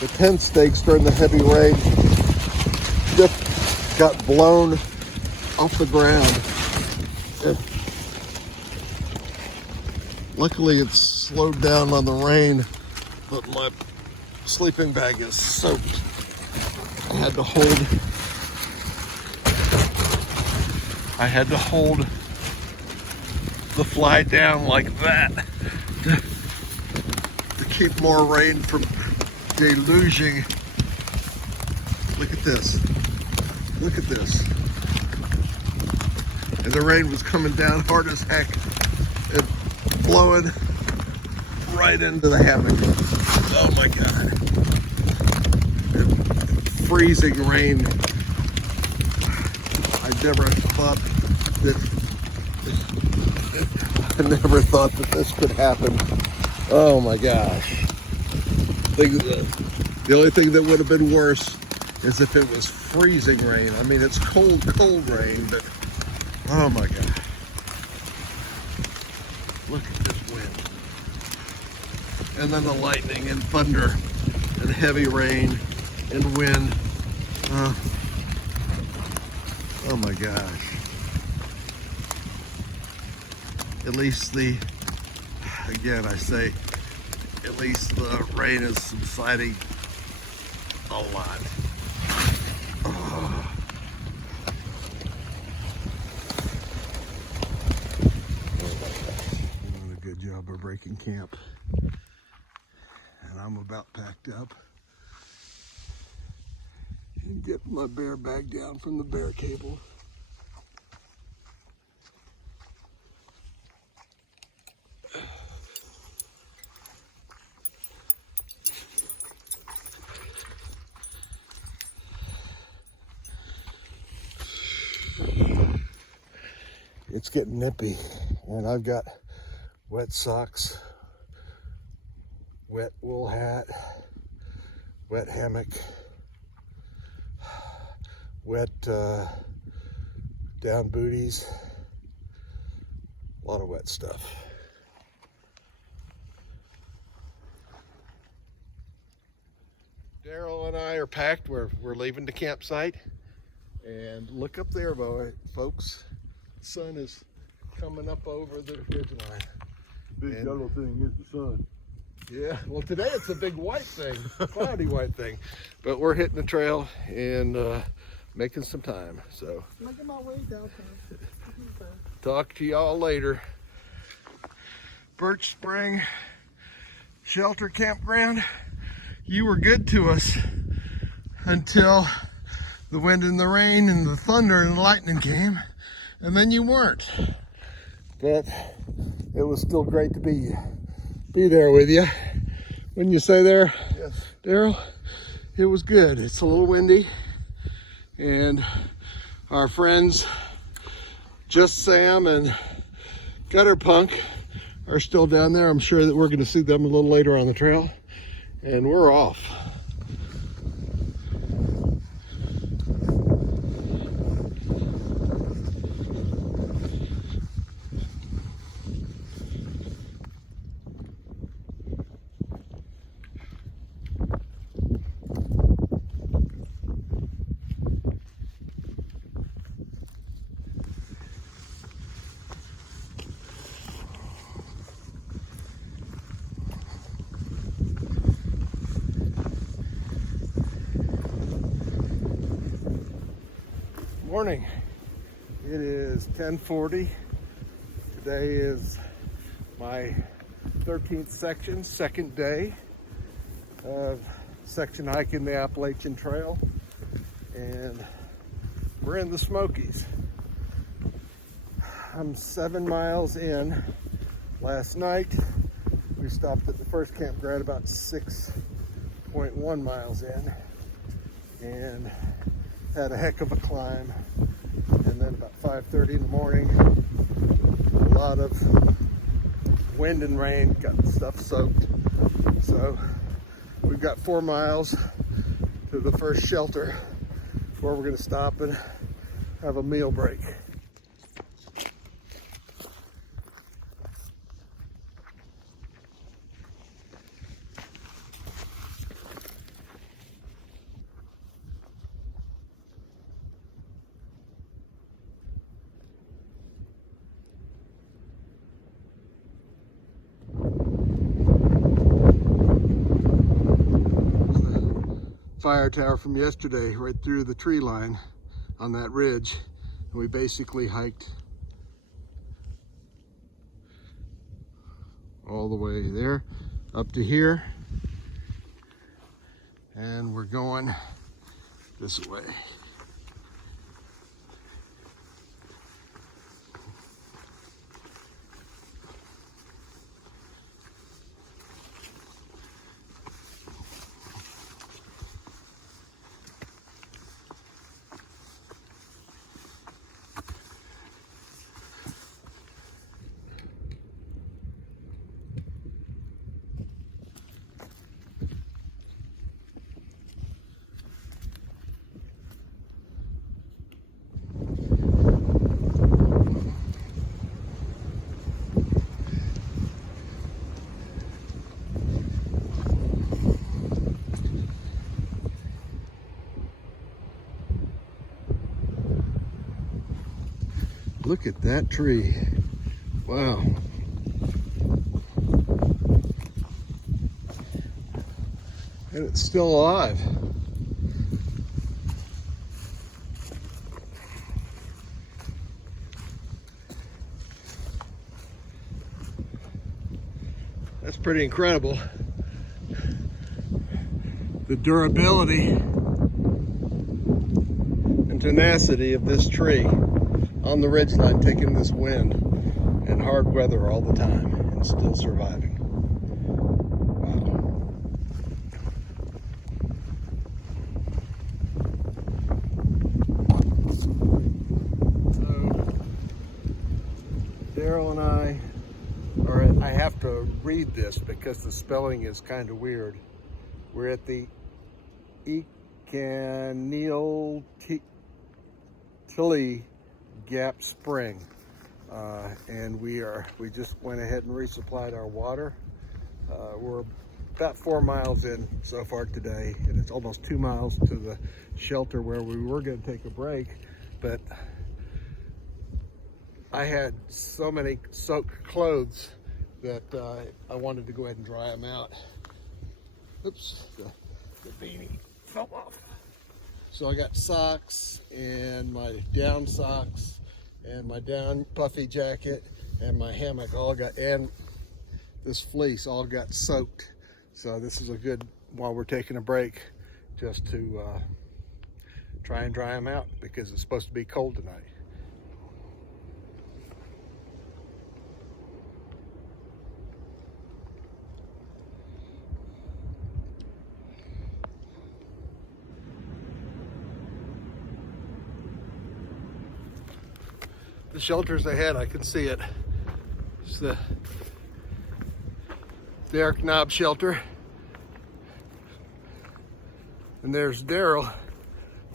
the tent stakes during the heavy rain just got blown off the ground. Luckily it's slowed down on the rain, but my sleeping bag is soaked. I had to hold the fly down like that to keep more rain from deluging. Look at this. Look at this. And the rain was coming down hard as heck and blowing right into the hammock. Oh my God. And freezing rain. I never thought that this could happen. Oh my gosh. The only thing that would have been worse is if it was freezing rain. I mean, it's cold, cold rain, but oh my God. Look at this wind. And then the lightning and thunder and heavy rain and wind. Oh my gosh. At least again I say, at least the rain is subsiding a lot. Oh. Doing a good job of breaking camp. And I'm about packed up. And get my bear bag down from the bear cable. It's getting nippy, and I've got wet socks, wet wool hat, wet hammock, wet down booties, a lot of wet stuff. Darrell and I are packed. We're leaving the campsite, and look up there, folks. The sun is coming up over the ridgeline. The big yellow thing is the sun. Yeah, well today it's a big white thing, cloudy white thing. But we're hitting the trail and making some time. So making my way downtown. Talk to y'all later. Birch Spring Shelter Campground, you were good to us until the wind and the rain and the thunder and the lightning came. And then you weren't. But it was still great to be there with you. Wouldn't you say there, yes, Darrell? It was good. It's a little windy. And our friends, Just Sam and Gutter Punk, are still down there. I'm sure that we're going to see them a little later on the trail. And we're off. Morning. It is 10:40. Today is my 13th section, second day of section hiking the Appalachian Trail, and we're in the Smokies. I'm 7 miles in. Last night we stopped at the first campground about 6.1 miles in and had a heck of a climb. And then about 5:30 in the morning, a lot of wind and rain, got stuff soaked. So we've got 4 miles to the first shelter where we're going to stop and have a meal break. fire tower from yesterday right through the tree line on that ridge. And we basically hiked all the way there up to here. And we're going this way. Look at that tree. Wow. And it's still alive. That's pretty incredible. The durability and tenacity of this tree on the ridgeline, taking this wind and hard weather all the time and still surviving. Wow. So, Darrell and I have to read this because the spelling is kind of weird. We're at the I.E.D Gap Spring, and we just went ahead and resupplied our water. We're about 4 miles in so far today, and it's almost 2 miles to the shelter where we were going to take a break, but I had so many soaked clothes that I wanted to go ahead and dry them out. Oops, the beanie fell off. So I got socks and my down socks and my down puffy jacket and my hammock and this fleece all got soaked. So this is a good, while we're taking a break, just to try and dry them out because it's supposed to be cold tonight. The shelter's ahead, I can see it. It's the Derek Knob shelter. And there's Darrell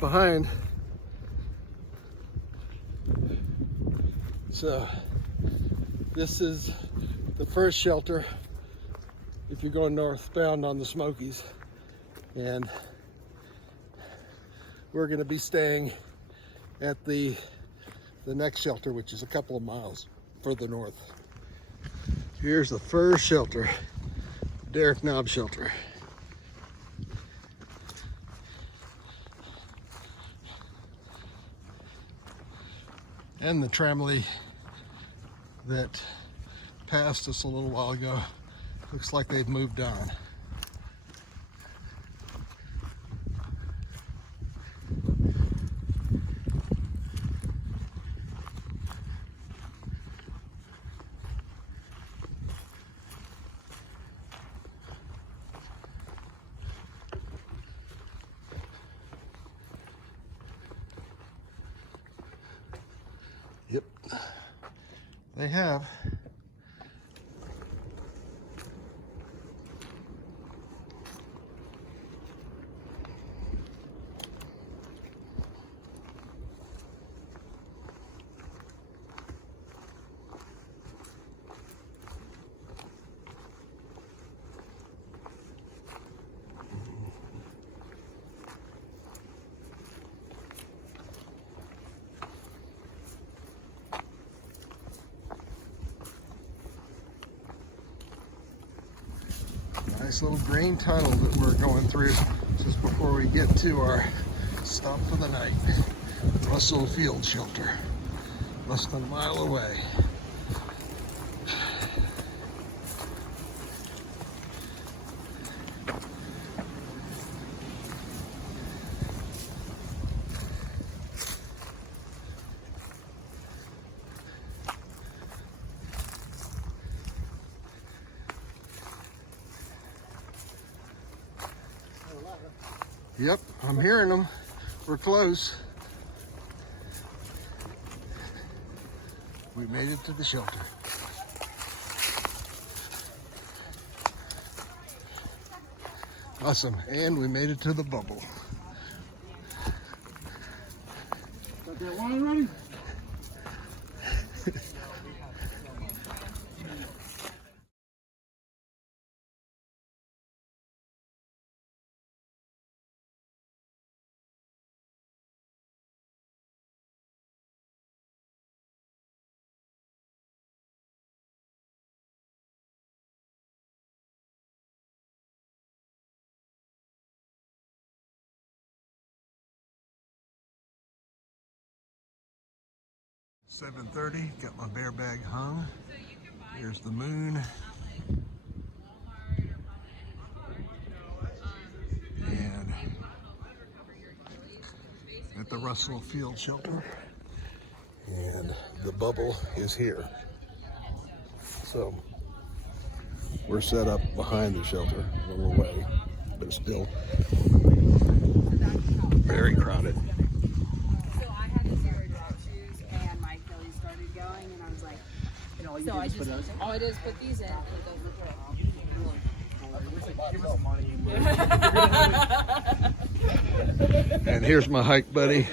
behind. So this is the first shelter if you're going northbound on the Smokies. And we're gonna be staying at the next shelter, which is a couple of miles further north. Here's the first shelter, Derek Knob shelter. And the tramley that passed us a little while ago, looks like they've moved on. Yep, they have. Nice little green tunnel that we're going through. So just before we get to our stop for the night. Russell Field Shelter, less than a mile away. Yep, I'm hearing them. We're close. We made it to the shelter. Awesome, and we made it to the bubble. Got that wine ready? $7:30, got my bear bag hung. Here's the moon. And at the Russell Field Shelter. And the bubble is here. So we're set up behind the shelter, a little away, but it's still very crowded. So I just, all it is, put these in and it goes with it. And here's my hike buddy,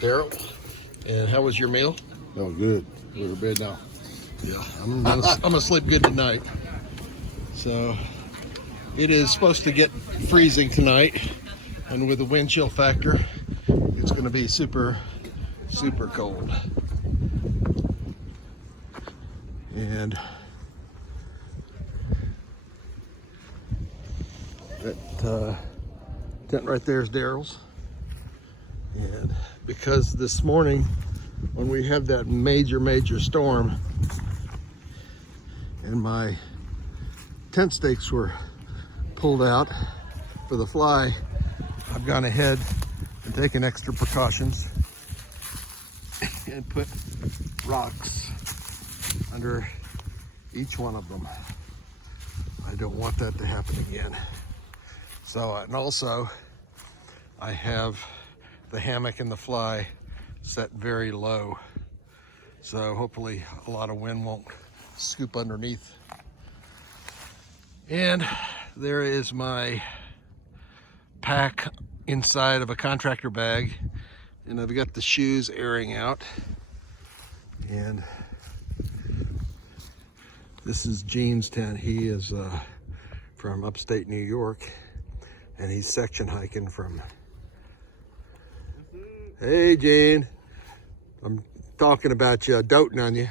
Darrell. And how was your meal? Oh, good. We're to bed now. Yeah, I'm gonna sleep good tonight. So it is supposed to get freezing tonight, and with the wind chill factor, it's gonna be super, super cold. And that tent right there is Darrell's. And because this morning when we had that major storm and my tent stakes were pulled out for the fly, I've gone ahead and taken extra precautions and put rocks under each one of them. I don't want that to happen again. So, and also I have the hammock and the fly set very low. So hopefully a lot of wind won't scoop underneath. And there is my pack inside of a contractor bag. And I've got the shoes airing out. And this is Gene's tent. He is from upstate New York, and he's section hiking from. Hey, Gene. I'm talking about you, doting on you.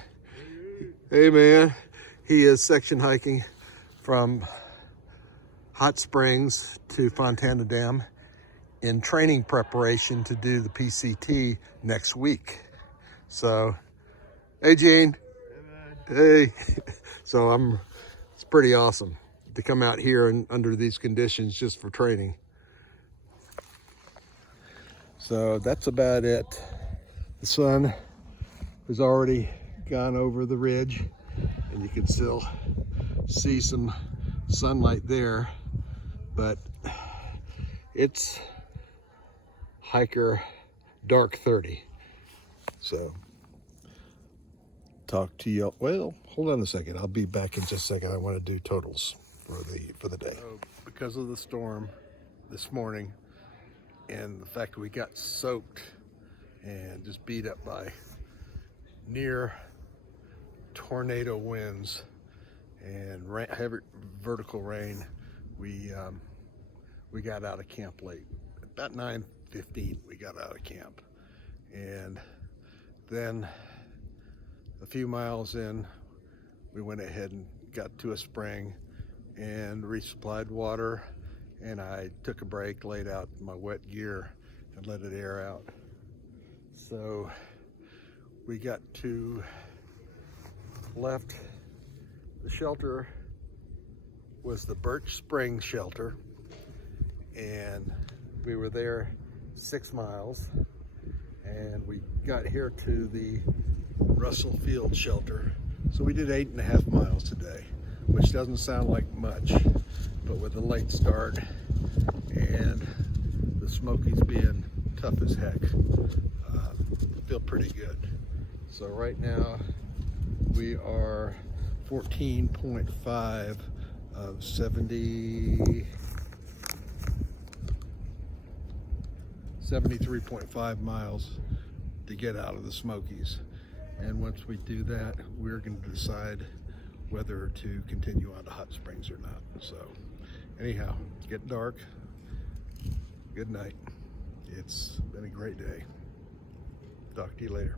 Hey, man. He is section hiking from Hot Springs to Fontana Dam in training preparation to do the PCT next week. So, hey, Gene. Hey. So it's pretty awesome to come out here and under these conditions just for training. So that's about it. The sun has already gone over the ridge and you can still see some sunlight there, but it's hiker dark 30. So talk to you. Well, hold on a second. I'll be back in just a second. I want to do totals for the day. So because of the storm this morning and the fact that we got soaked and just beat up by near tornado winds and heavy vertical rain, we got out of camp late. About 9:15 we got out of camp, and then a few miles in we went ahead and got to a spring and resupplied water and I took a break, laid out my wet gear and let it air out. So we got to left. The shelter was the Birch Spring shelter, and we were there 6 miles, and we got here to the Russell Field shelter. So we did 8.5 miles today, which doesn't sound like much, but with a late start and the Smokies being tough as heck, feel pretty good. So right now we are 14.5 of 73.5 miles to get out of the Smokies. And once we do that, we're going to decide whether to continue on to Hot Springs or not. So anyhow, it's getting dark. Good night. It's been a great day. Talk to you later.